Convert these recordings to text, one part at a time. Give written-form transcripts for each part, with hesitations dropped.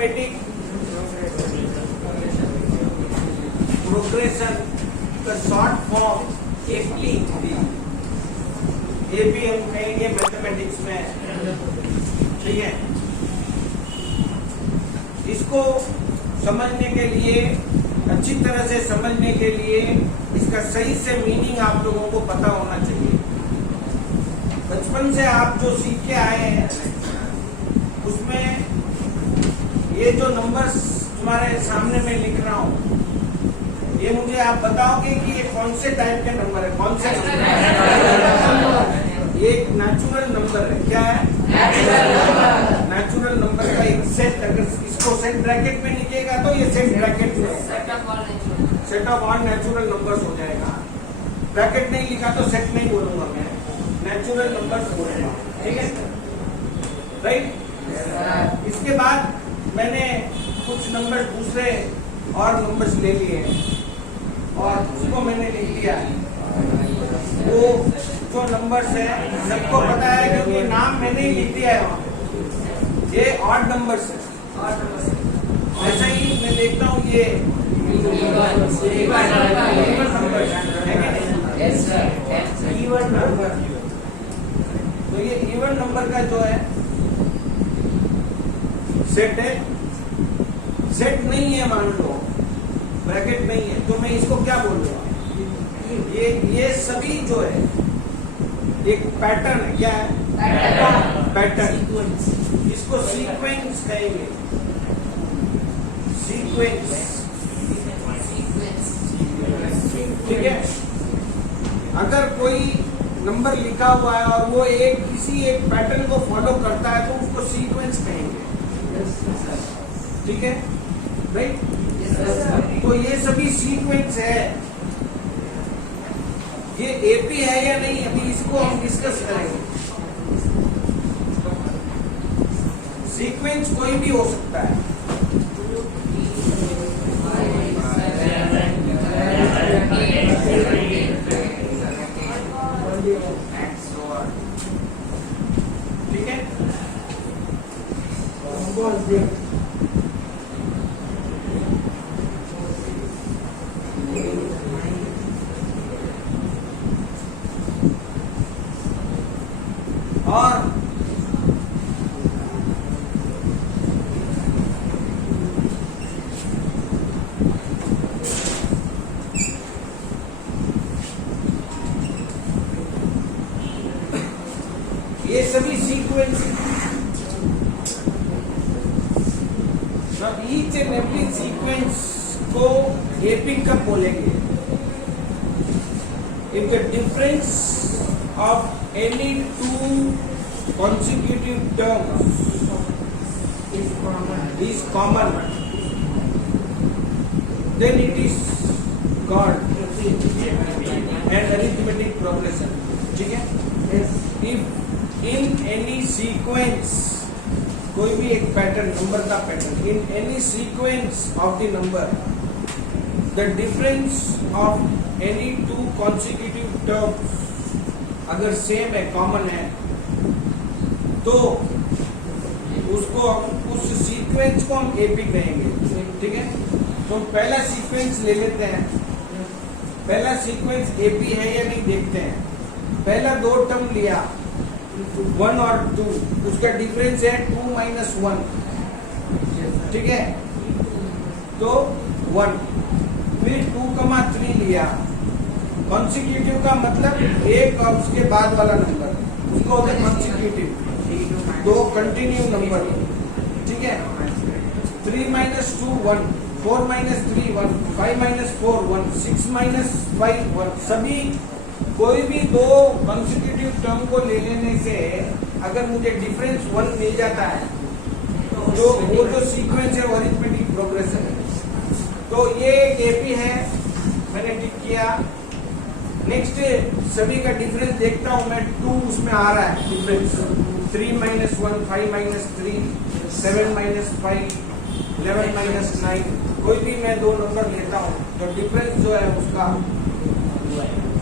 Arithmetic progression का short form AP हम कहेंगे मैथमेटिक्स में, ठीक है। इसको समझने के लिए, अच्छी तरह से समझने के लिए इसका सही से मीनिंग आप लोगों को पता होना चाहिए। बचपन से आप जो सीख के आए हैं उसमें ये जो नंबर्स तुम्हारे सामने में लिख रहा हूँ, ये मुझे आप बताओगे कि ये कौन से टाइप के नंबर है, कौन से ये एक नेचुरल नंबर है। क्या है? नेचुरल नंबर का एक सेट। अगर इसको सेट ब्रैकेट में लिखेगा तो ये सेट ब्रैकेट में set of all natural numbers हो जाएगा। ब्रैकेट नहीं लिखा तो सेट नहीं बोलूंगा मैं, नेचुरल नंबर्स बोलूंगा, ठीक है, राइट। इसके बाद मैंने कुछ नंबर दूसरे और नंबर्स ले लिए और उसको मैंने लिख दिया। वो जो नंबर्स है सबको पता है क्योंकि नाम मैंने ही लिख दिया है वहाँ पे। ये ऑड नंबर्स है। ऐसा ही मैं देखता हूँ ये इवन नंबर। तो ये इवन नंबर का जो है सेट है, सेट नहीं है मान लो, ब्रैकेट नहीं है, तो मैं इसको क्या बोलूंगा? ये सभी जो है एक पैटर्न है। क्या है? पैटर्न। इसको सीक्वेंस कहेंगे। सीक्वेंस, ठीक है। अगर कोई नंबर लिखा हुआ है और वो किसी एक पैटर्न को फॉलो करता है तो उसको सीक्वेंस कहेंगे, ठीक है, राइट। तो ये सभी सीक्वेंस है। ये एपी है या नहीं, अभी इसको हम डिस्कस करेंगे। सीक्वेंस कोई भी हो सकता है। ठीक है, और ये सभी sequence, each and every sequence को एपी कब बोलेंगे? If the difference of any two consecutive terms is common, then it is called an arithmetic progression. ठीक है? If in any sequence, कोई भी एक पैटर्न, नंबर का pattern, in any sequence of the number, the difference of any two consecutive terms अगर same है, common है, तो उसको, उस सीक्वेंस को हम एपी कहेंगे, ठीक है। तो पहला सीक्वेंस ले लेते हैं। पहला सीक्वेंस एपी है या नहीं देखते हैं। पहला दो टर्म लिया, 1 और 2, उसका डिफरेंस है 2 माइनस 1, ठीक है, तो 1। फिर 2,3 लिया। कॉन्सिक्यूटिव का मतलब एक और उसके बाद वाला नंबर, उसको होता है कॉन्सिक्यूटिव, दो कंटिन्यू नंबर, ठीक है। 3 माइनस 2 1, 4 माइनस 3 1, 5 माइनस 4 1, 6 माइनस 5 1। सभी कोई भी दो कॉन्सिक्यूटिव टर्म को ले लेने से अगर मुझे डिफरेंस 1 मिल जाता है तो वो जो सीक्वेंस है वो अरिथमेटिक प्रोग्रेशन है। तो ये एक एपी है, मैंने टिक किया। नेक्स्ट सभी का डिफरेंस देखता हूँ मैं, 2 उसमें आ रहा है difference, 3 minus 1, 5 minus 3, 7 minus 5, 11 minus 9। कोई भी मैं दो नंबर लेता हूँ तो डिफरेंस जो है उसका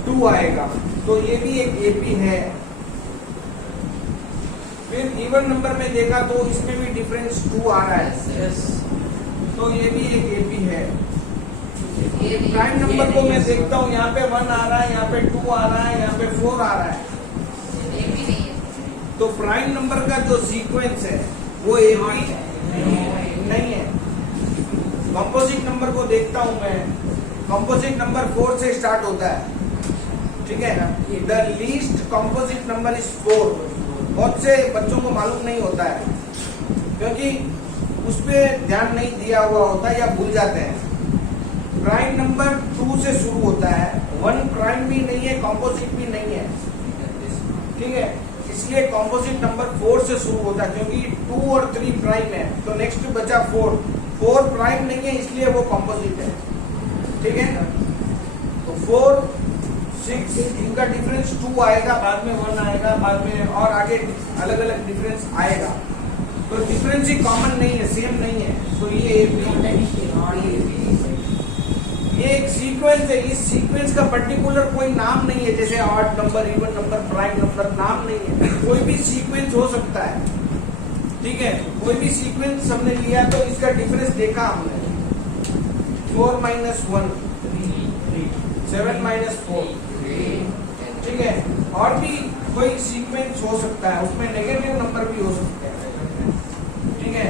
2 आएगा। तो ये भी एक एपी है। फिर इवन नंबर में देखा तो इसमें भी डिफरेंस 2 आ रहा है। यस तो ये भी एक एपी है। प्राइम नंबर को मैं देखता हूँ, यहाँ पे 1 आ रहा है, यहाँ पे 2 आ रहा है, यहाँ पे 4 आ रहा है। तो प्राइम नंबर का जो सीक्वेंस है वो एपी नहीं है। कंपोजिट नंबर को देखता हूँ मैं, कंपोजिट नंबर 4 से स्टार्ट होता है, ठीक है। The least composite number is 4। बहुत से बच्चों को मालूम नहीं होता है क्योंकि उस पर ध्यान नहीं दिया हुआ होता है या भूल जाते हैं। प्राइम नंबर 2 से शुरू होता है, 1 प्राइम भी नहीं है, कंपोजिट भी नहीं है, ठीक है। इसलिए कंपोजिट नंबर 4 से शुरू होता है क्योंकि 2 और 3 प्राइम है। तो नेक्स्ट बचा 4 प्राइम नहीं है इसलिए वो कंपोजिट है, ठीक है। तो 4 6 इनका डिफरेंस 2 आएगा, बाद में 1 आएगा, बाद में और आगे अलग अलग डिफरेंस आएगा। तो डिफरेंस ही कॉमन नहीं है, सेम नहीं है। तो ये एक सीक्वेंस है। इस सीक्वेंस का पर्टिकुलर कोई नाम नहीं है, जैसे odd number, even number, prime number, नाम नहीं है। कोई भी सीक्वेंस हो सकता है, ठीक है। कोई भी सीक्वेंस हमने लिया तो इसका डिफरेंस देखा हमने, 4 - 1 7 - 4, ठीक है। और भी कोई सीक्वेंस हो सकता है, उसमें नेगेटिव नंबर भी हो सकते हैं, ठीक है।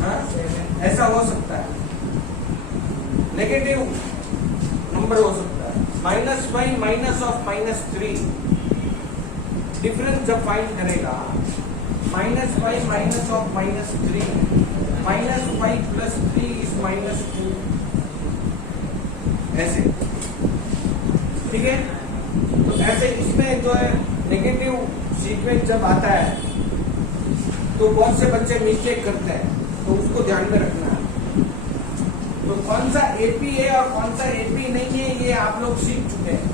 हाँ? ऐसा हो सकता है, नेगेटिव नंबर हो सकता है। -5 माइनस ऑफ -3 डिफरेंस जब फाइंड करेगा, -5 माइनस ऑफ -3, -5 + 3 इज -2, ऐसे, ठीक है। तो ऐसे इसमें जो है नेगेटिव सीक्वेंस जब आता है तो बहुत से बच्चे मिस्टेक करते हैं, तो उसको ध्यान में रखना है। तो कौन सा एपी है और कौन सा एपी नहीं है ये आप लोग सीख चुके हैं,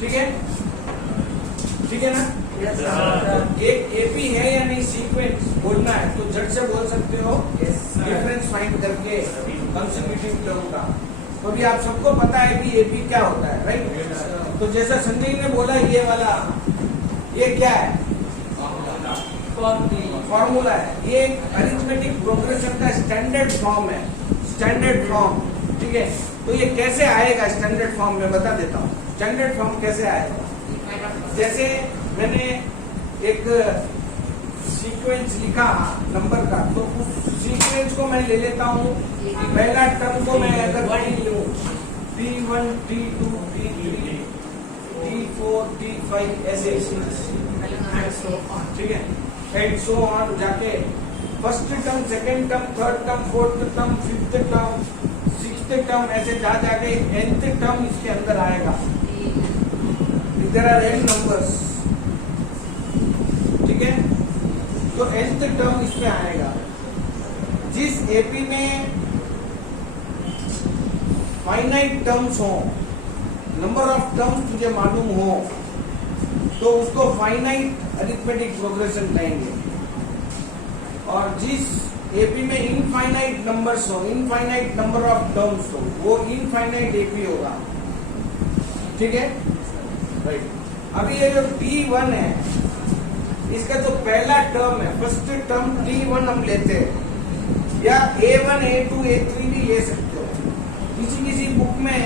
ठीक है, ठीक है ना। एक एपी है या नहीं सीक्वेंस बोलना है तो झट से बोल सकते हो, डिफरेंस फाइंड करके कंसेक्यूटिव टर्म का। तो भी आप सबको पता है कि एपी क्या होता है, राइट। तो जैसा संजय ने बोला, ये वाला ये क्या है, फॉर्मूला है। ये अरिथमेटिक प्रोग्रेशन का स्टैंडर्ड फॉर्म है, स्टैंडर्ड फॉर्म, ठीक है। तो ये कैसे आएगा स्टैंडर्ड फॉर्म में, बता देता हूँ। स्टैंडर्ड फॉर्म कैसे आएगा, जैसे मैंने एक सीक्वेंस लिखा नंबर का, तो उस सीक्वेंस को मैं ले लेता हूँ। पहला टर्म को मैं अगर लूँ T1 T2 T3 T4 T5 ऐसे, ठीक है, एंड सो ऑन जाके first term, second term, third term, fourth term, fifth term, sixth term, ऐसे जा जाके nth टर्म इसके अंदर आएगा। देयर आर n नंबर्स, ठीक है। तो nth टर्म इसमें आएगा। जिस एपी में फाइनाइट टर्म्स हो, नंबर ऑफ टर्म्स तुझे मालूम हो, तो उसको फाइनाइट अरिथमेटिक प्रोग्रेशन कहेंगे। और जिस एपी में इनफाइनाइट नंबर्स हो, इनफाइनाइट नंबर ऑफ टर्म्स हो, वो इनफाइनाइट एपी होगा, ठीक है, राइट। अभी ये जो T1 है, इसका जो पहला टर्म है, फर्स्ट टर्म T1 हम लेते हैं, या A1 A2 A3 भी ले सकते हो। किसी किसी बुक में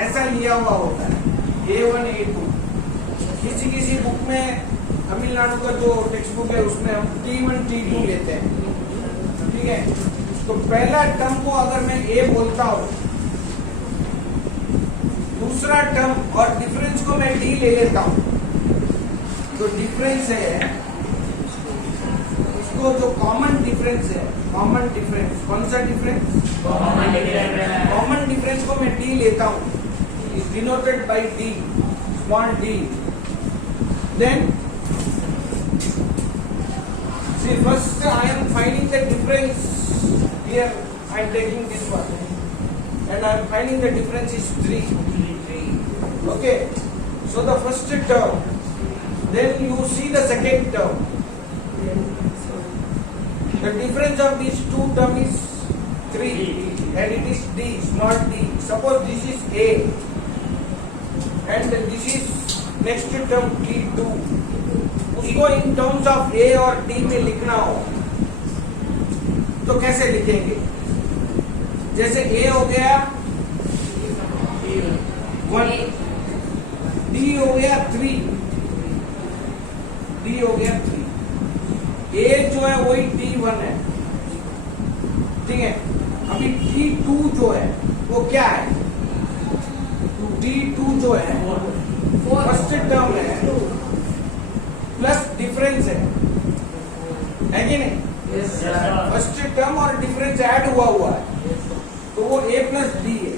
ऐसा लिया हुआ होता है A1 A2, किसी किसी बुक में, तमिलनाडु का जो टेक्स्ट बुक है उसमें हम T1 T2 लेते हैं, ठीक है। तो पहला टर्म को अगर मैं A बोलता हूँ, दूसरा टर्म और डिफरेंस को मैं D ले लेता हूँ, तो डिफरेंस है इसको जो कॉमन डिफरेंस है, कॉमन डिफरेंस, कौन सा डिफरेंस, कॉमन डिफरेंस को मैं D लेता हूँ, is denoted by D, small d। Then see, first I am finding the difference here. I am taking this one and I am finding the difference is 3. Okay, so the first term, then you see the second term. The difference of these two terms is 3 and it is D, small d. Suppose this is A and this is next term T. को इन terms of ए और D में लिखना हो तो कैसे लिखेंगे? जैसे ए हो गया 1, डी हो गया 3, डी हो गया 3, ए जो है वही T1 है, ठीक है। अभी T2 जो है वो क्या है? T2 जो है फर्स्ट टर्म है प्लस डिफरेंस है कि नहीं? फर्स्ट टर्म और डिफरेंस ऐड हुआ है तो वो a प्लस डी है,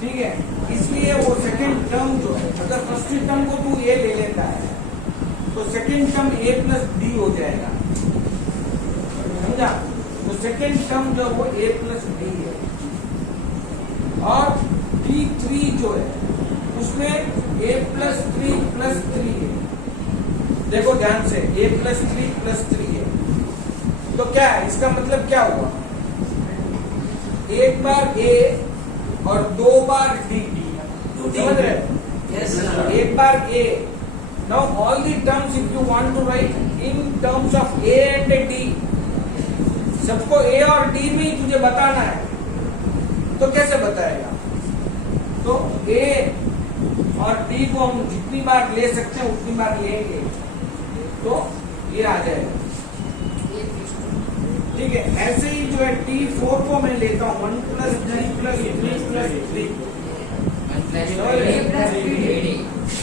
ठीक है। इसलिए वो सेकेंड टर्म जो है, अगर फर्स्ट टर्म को तू a ले लेता है तो second term a plus D हो जाएगा, समझा? तो सेकेंड टर्म जो वो a प्लस डी है। और T3 जो है उसमें a प्लस 3 प्लस 3 है। देखो ध्यान से, a प्लस 3 प्लस 3 है तो क्या है? इसका मतलब क्या हुआ? एक बार a और 2 बार d, समझ रहे? एक बार a। Now all the terms if you want to write in terms of a and d, सबको a और d में ही तुझे बताना है तो कैसे बताएगा? तो a और d को हम जितनी बार ले सकते हैं उतनी बार लेंगे तो ये आ जाएगा, ठीक है। ऐसे ही जो है T4 को मैं लेता हूँ 1 प्लस 3 प्लस 3 प्लस 3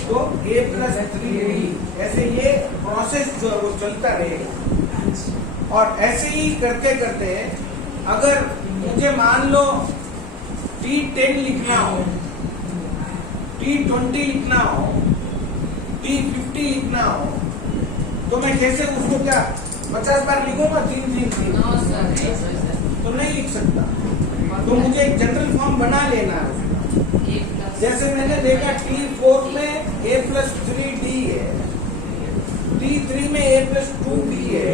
तो a प्लस 3d, ऐसे ये प्रोसेस जो है वो चलता रहेगा। और ऐसे ही करते करते अगर मुझे मान लो T10 लिखना हो, T20 लिखना हो, T50 लिखना हो तो मैं कैसे उसको क्या 50 बार लिखूंगा? 3 तो नहीं लिख सकता। तो मुझे एक जनरल फॉर्म बना लेना है उसका। जैसे मैंने देखा T4 में a प्लस 3d है, T3 में a प्लस 2d है,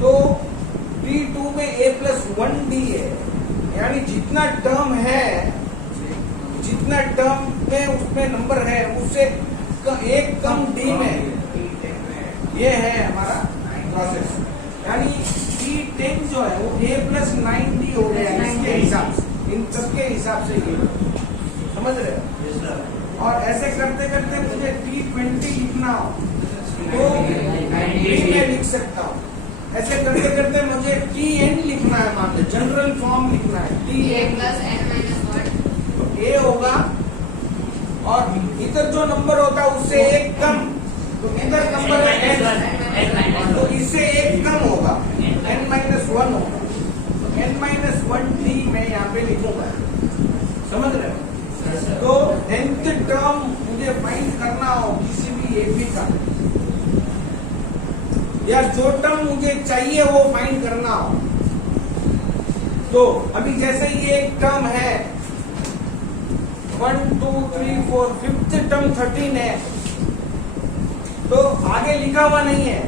तो T2 में a प्लस 1d है। यानी जितना टर्म है, जितना टर्म में उसमें नंबर है उससे एक कम d में, ये है हमारा प्रोसेस। यानी T10 जो है वो a प्लस 9d हो गया इसके हिसाब से, इन सबके हिसाब से ये, समझ रहे हो? और ऐसे करते करते मुझे T20 लिखना हो तो d में लिख सकता हूँ। ऐसे करते करते मुझे Tn लिखना है, मान लो जनरल फॉर्म लिखना है Tn प्लस n-1 तो a होगा और इधर जो नंबर होता है उससे एक कम, तो इधर नंबर है n, तो इससे एक कम होगा n-1 होगा, तो n-1d मैं यहाँ पे लिखूंगा, समझ रहे हो? तो nth टर्म मुझे फाइंड करना हो किसी भी AP का, या जो टर्म मुझे चाहिए वो फाइंड करना हो, तो अभी जैसे ये एक टर्म है 1 2 3 4, फिफ्थ टर्म 13 है तो आगे लिखा हुआ नहीं है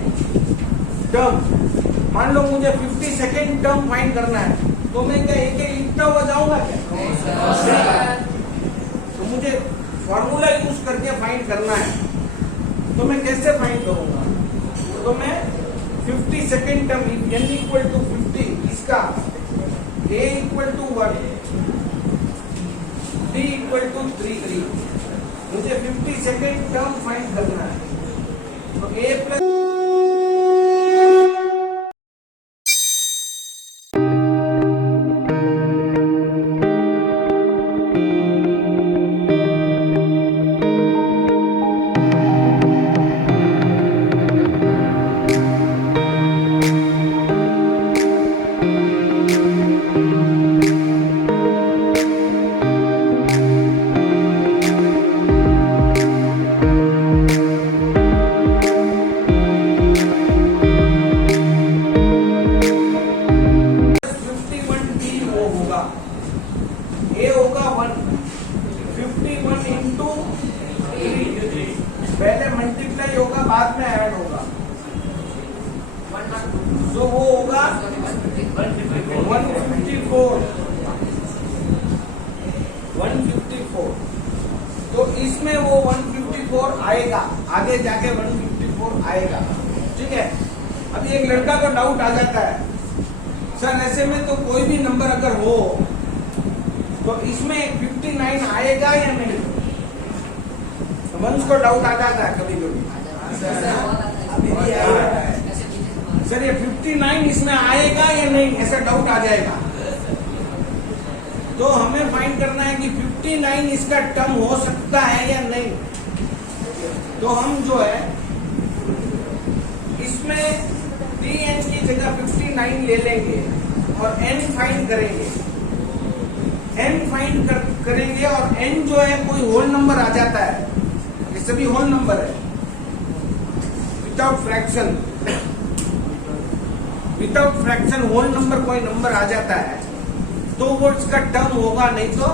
टर्म। मान लो मुझे 52nd टर्म फाइंड करना है तो मैं क्या एक एक लिखता हुआ जाऊंगा क्या? तो मुझे फॉर्मूला यूज करके फाइंड करना है तो मैं कैसे फाइंड करूंगा? तो मैं 52nd term n equal to 50, इसका a equal to 1, d equal to 3, मुझे 52nd टर्म फाइंड करना है तो a प्लस पहले मल्टीप्लाई होगा बाद में ऐड होगा, तो वो होगा 154। तो इसमें वो 154 आएगा, आगे जाके 154 4 आएगा, ठीक है। अभी एक लड़का को डाउट आ जाता है, सर ऐसे में तो कोई भी नंबर अगर हो तो इसमें 59 आएगा या नहीं? तो वंश को डाउट आ जाता है कभी कभी, सर ये 59 इसमें आएगा या नहीं, ऐसा डाउट आ जाएगा। तो हमें फाइंड करना है कि 59 इसका टर्म हो सकता है या नहीं। तो हम जो है इसमें Tn की जगह 59 ले लेंगे और n फाइंड करेंगे। n फाइंड करेंगे और n जो है कोई होल नंबर आ जाता है, ये सभी होल नंबर है without fraction, without fraction whole number कोई नंबर आ जाता है तो वो इसका टर्म होगा, नहीं तो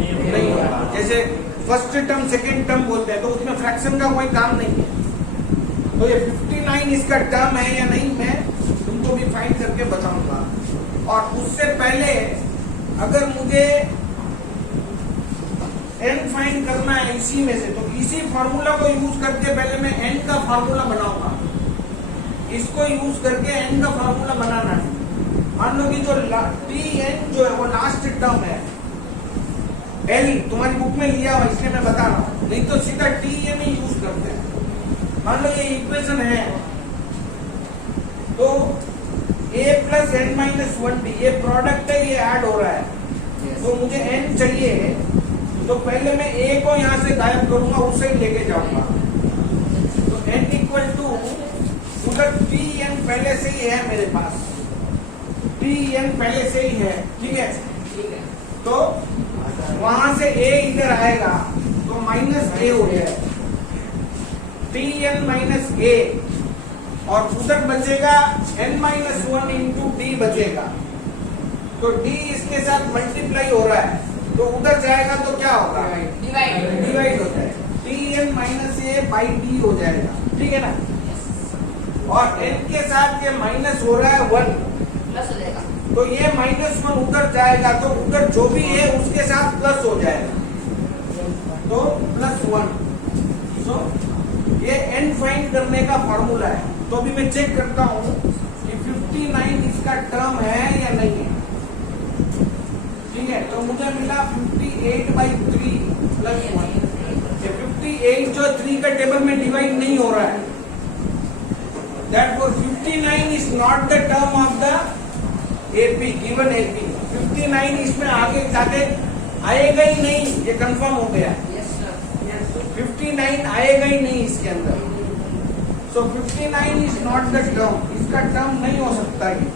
नहीं होगा। जैसे फर्स्ट टर्म सेकंड टर्म बोलते हैं तो उसमें फ्रैक्शन का कोई काम नहीं है। तो ये 59 इसका टर्म है या नहीं मैं तुमको भी फाइंड करके बताऊंगा। और उससे पहले अगर मुझे n फाइंड करना है इसी में से, तो इसी फार्मूला को यूज करके पहले मैं n का फार्मूला बनाऊंगा। इसको यूज करके n का फार्मूला बनाना है। मान लो कि जो Tn जो है वो लास्ट टर्म है, L तुम्हारी बुक में लिया हुआ इसलिए मैं बता रहा हूँ, नहीं तो सीधा Tn ही यूज करते हैं। मान लो ये इक्वेशन है तो a plus n minus 1t ये प्रोडक्ट है, ये ऐड हो रहा है। तो मुझे n चाहिए तो पहले मैं a को यहाँ से गायब करूंगा, उसे ही लेके जाऊंगा। तो n इक्वल टू उधर Tn पहले से ही है मेरे पास, Tn पहले से ही है, ठीक है। तो वहां से a इधर आएगा तो माइनस a हो जाए, Tn माइनस a, और उधर बचेगा n माइनस 1 इंटू डी बचेगा। तो d इसके साथ मल्टीप्लाई हो रहा है तो उधर जाएगा तो क्या होगा, डिवाइड हो जाएगा, Tn minus a by D हो जाएगा, ठीक है ना। और n के साथ ये माइनस हो रहा है 1 प्लस हो जाएगा, तो ये माइनस 1 उधर जाएगा तो उधर जो भी है उसके साथ प्लस हो जाएगा, तो प्लस 1। सो ये n फाइंड करने का फॉर्मूला है। तो अभी मैं चेक करता हूँ कि 59 इसका टर्म है या नहीं है, ठीक है। तो मुझे मिला 58 बाई 3 प्लस 1। 58 जो 3 का टेबल में डिवाइड नहीं हो रहा है, therefore 59 is not the term of the AP, given AP। 59 इसमें आगे जाके आएगा ही नहीं, ये कंफर्म हो गया। 59 आएगा ही नहीं इसके अंदर। So 59 is not the term, इसका टर्म नहीं हो सकता ये।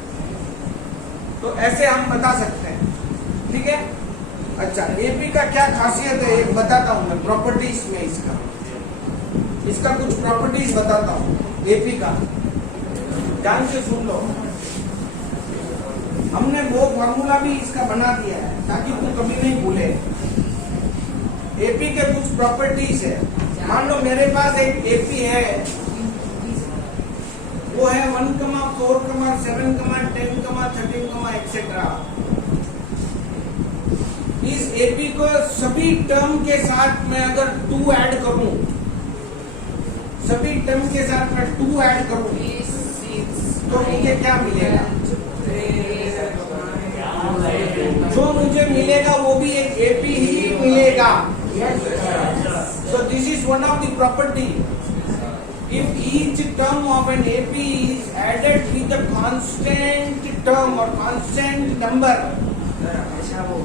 तो ऐसे हम बता सकते हैं, ठीक है। अच्छा, AP का क्या खासियत है एक बताता हूँ मैं, प्रॉपर्टीज में इसका कुछ प्रॉपर्टीज बताता हूँ AP का, ध्यान से सुन लो। हमने वो फॉर्मूला भी इसका बना दिया है ताकि तुम कभी नहीं भूले। एपी के कुछ प्रॉपर्टीज है। मान लो मेरे पास एक एपी है, वो है 1, 4, 7, 10, 13, एक्सेट्रा। इस एपी को सभी टर्म के साथ मैं अगर 2 ऐड करूं, सभी टर्म के साथ मैं 2 ऐड करूं तो मुझे क्या मिलेगा, जो मुझे मिलेगा वो भी एक एपी ही मिलेगा। So this is one of the property. If each term of an AP is added with a constant term or constant number,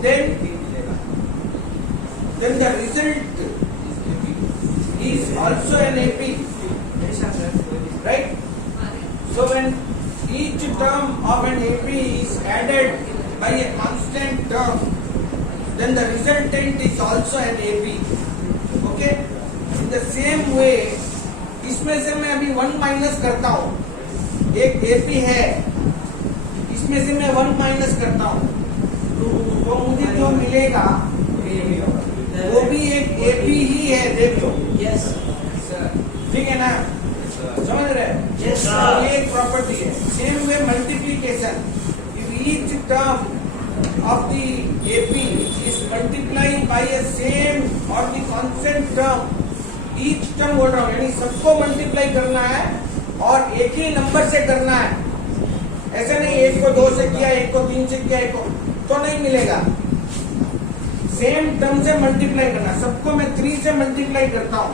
then the result is also an AP, right? So when each term of an AP is added by a constant term, then the resultant is also an AP. Okay? In the same way, इसमें से मैं अभी 1 minus करता हूँ, एक AP है, इसमें से मैं 1 माइनस करता हूँ, तो मुझे जो मिलेगा वो भी एक AP ही है, देख लो। यस ठीक है ना, समझ रहे? Yes, sir. ये एक प्रॉपर्टी है। Same way multiplication, if each term of the AP is multiplied by a same or the constant term, each term बोल रहा हूँ, यानी सबको मल्टीप्लाई करना है और एक ही नंबर से करना है। ऐसे नहीं एक को 2 से किया, एक को 3 से किया, एक को तो नहीं मिलेगा। सेम टर्म से मल्टीप्लाई करना। सबको मैं 3 से मल्टीप्लाई करता हूँ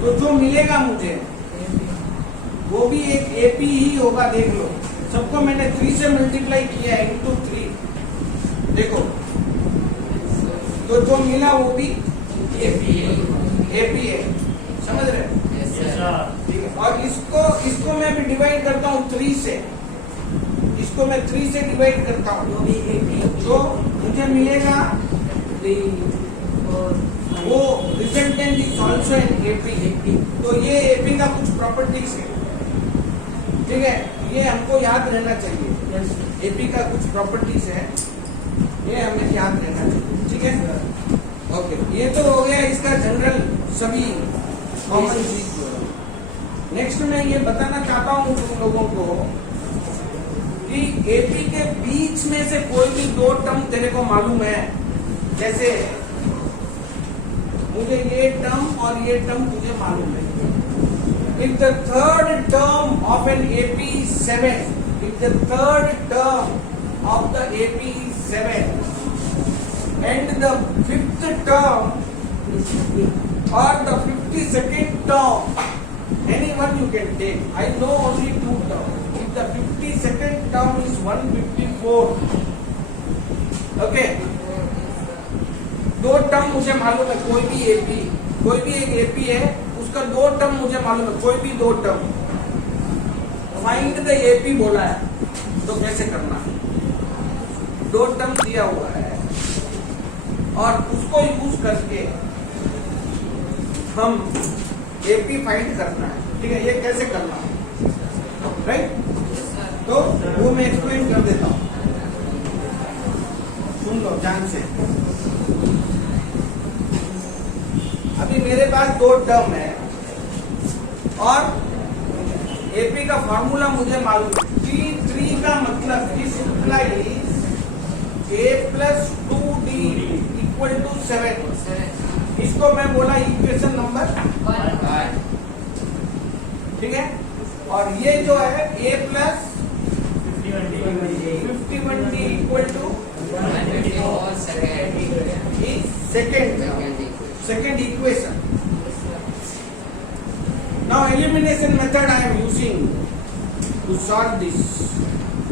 तो जो मिलेगा मुझे वो भी एक एपी ही होगा। देख लो, सबको मैंने 3 से मल्टीप्लाई किया है इंटू 3। देखो तो जो मिला वो भी एपी है। समझ रहे? ठीक है। और इसको मैं भी डिवाइड करता हूँ 3 से। इसको मैं 3 से डिवाइड करता हूँ जो मुझे मिलेगा वो resultant is also an AP. तो ये एपी का कुछ प्रॉपर्टीज है। ठीक है, ये हमको याद रहना चाहिए। एपी का कुछ प्रॉपर्टीज है, ये हमें याद रहना चाहिए। ठीक है, ओके। ये तो हो गया इसका जनरल सभी कॉमन चीज। नेक्स्ट मैं ये बताना चाहता हूँ तुम लोगों को कि एपी के बीच में से कोई भी 2 टर्म तेरे को मालूम है। जैसे मुझे ये टर्म और ये टर्म मुझे मालूम है। If the third term of an AP is 7, if the third term of the AP is 7 and the 5th term or the 52nd term, anyone you can take. I know only 2 terms. If the 52nd term is 154, okay. 2 term मुझे मालूम है, कोई भी एक AP है, उसका 2 term मुझे मालूम है, कोई भी 2 टर्म। फाइंड द एपी बोला है तो कैसे करना है? 2 टर्म दिया हुआ है और उसको यूज करके हम एपी फाइंड करना है। ठीक है, ये कैसे करना है? राइट, तो वो मैं एक्सप्लेन कर देता हूं, सुन लो ध्यान से। अभी मेरे पास 2 टर्म है और एपी का फॉर्मूला मुझे मालूम है। T3 का मतलब इस implies a plus 2d equal to 7। इसको मैं बोला इक्वेशन नंबर 1। ठीक है, और ये जो है a plus 51d equal to second equation. Now elimination method I am using to solve this.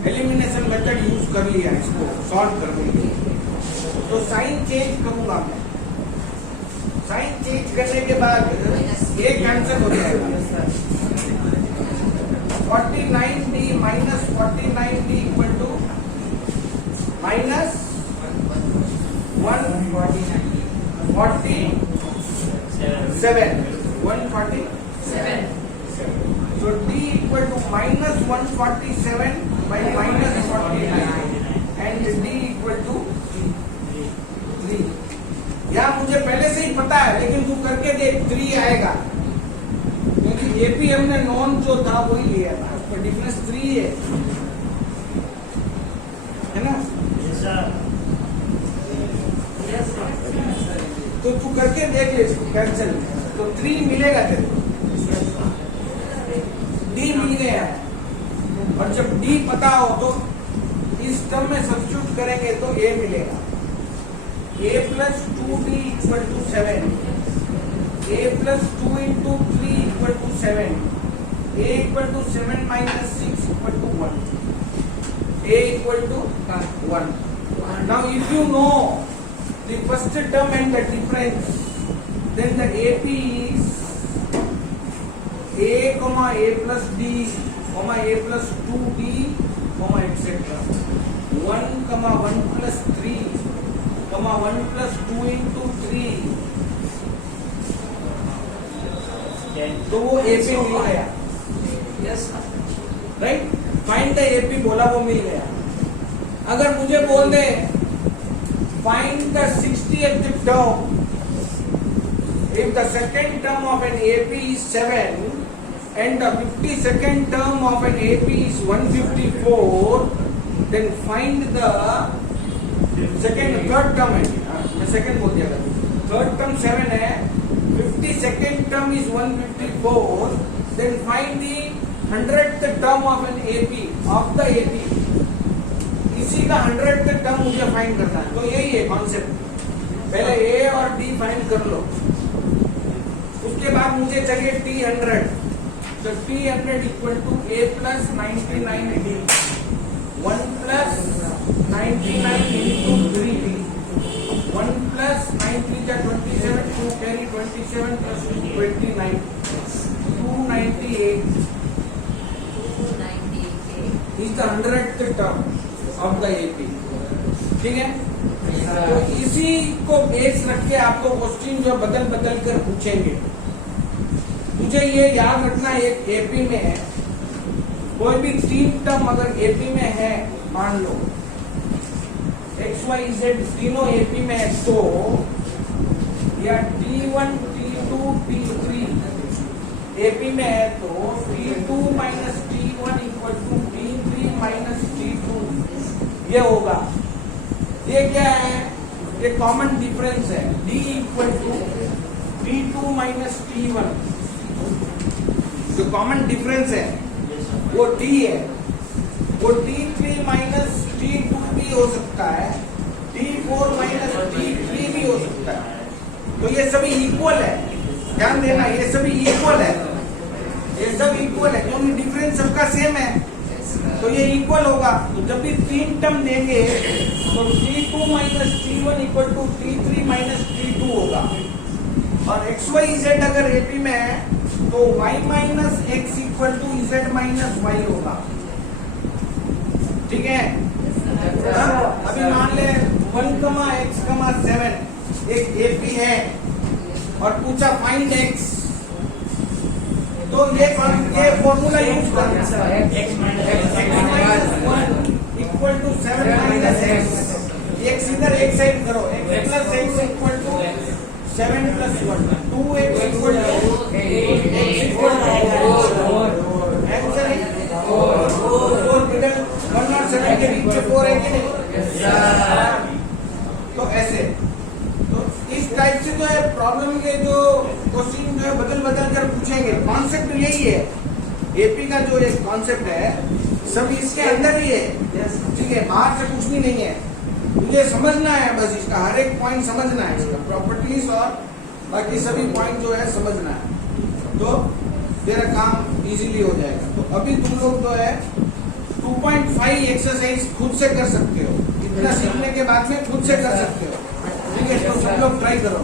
Elimination method use कर लिया इसको सॉल्व करने के लिए। तो साइन चेंज करूंगा मैं। साइन चेंज करने के बाद ये कैंसिल हो जाएगा। 49d minus 49d equal to minus 147 so d equal to minus 147 by minus 49 and d equal to 3। यह मुझे पहले से ही पता है, लेकिन तू करके देख 3 आएगा, क्योंकि एपी हमने नॉन जो था वही लिया था, उसका डिफरेंस 3 है ना? तो तू करके देख ले कैंसिल, तो 3 मिलेगा तेरे को। डी मिल गया, और जब डी पता हो तो इस टर्म में सब्स्टिट्यूट करेंगे तो ए मिलेगा। a plus 2d equal to 7, a plus 2 into 3 equal to 7, a equal to 7 minus 6 equal to 1, a equal to 1। Now if you know the first term and the difference, then the AP is a comma a plus d comma a plus 2d comma etc. 1 comma 1 plus 3 comma 1 plus 2 into 3। तो वो AP मिल गया। Yes right, find the AP बोला, वो मिल गया। अगर मुझे बोल दे find the 60th term, if the second term of an AP is 7 and the 52nd term of an AP is 154, then find the third term है। मैं second बोल दिया था। third term 7 है, 52nd term is 154, then find the 100th term of an AP, of the AP. इसी का 100th term मुझे find करना है। तो यही है कॉन्सेप्ट। पहले A और D फाइंड कर लो, उसके बाद मुझे चाहिए T100। तो T100 equal to A plus 99D, 1 plus 99 into 3D, 1 plus 9 3 जा 27, 2 carry 27 plus 29, 298 is the 100th term of the AP। ठीक है, तो इसी को बेस रख के आपको क्वेश्चन जो बदल बदल कर पूछेंगे। मुझे ये याद रखना है, एक AP में है, कोई भी 3 टर्म अगर AP में है, मान लो X Y Z तीनों AP में है, तो या T1 T2 T3 AP में है, तो T2 minus T1 equal to T3 minus T2 ये होगा। ये क्या है? ये कॉमन डिफरेंस है। D equal to T2 minus T1, जो कॉमन डिफरेंस है वो D है, वो T3 माइनस T2 भी हो सकता है, T4 माइनस T3 भी हो सकता है। तो ये सभी इक्वल है, ध्यान देना, ये सभी इक्वल है, ये सब इक्वल है क्योंकि डिफरेंस सबका सेम है, तो ये इक्वल होगा। तो जब भी 3 टर्म देंगे तो T2 minus T1 equal to T3 minus T2 होगा। और एक्स वाई जेड अगर AP में है तो y minus X equal to Z minus Y होगा। ठीक है, अभी मान ले 1,x,7 एक AP है और पूछा फाइंड x, तो ये फॉर्मूला यूज करना है, x minus 1 equal to 7 minus x। x इधर एक साइड करो, x plus x equal to 7 plus 1, 2x equal to x equal to answer है 4 मिडल 1 और 7 के बीच में 4 है कि नहीं? तो ऐसे, तो इस टाइप से जो है प्रॉब्लम के जो क्वेश्चन जो है बदल बदल कर पूछेंगे। कॉन्सेप्ट यही है, AP का जो एक कॉन्सेप्ट है सब इसके अंदर ही है। ठीक है, बाहर से कुछ भी नहीं है, मुझे समझना है बस, इसका हर एक पॉइंट समझना है, इसका प्रॉपर्टीज और बाकी सभी पॉइंट जो है समझना है, तो तेरा काम इजीली हो जाएगा। तो अभी तुम लोग जो है 2.5 एक्सरसाइज खुद से कर सकते हो, इतना सीखने के बाद में खुद से कर सकते हो। ठीक है, तो सब लोग ट्राई करो।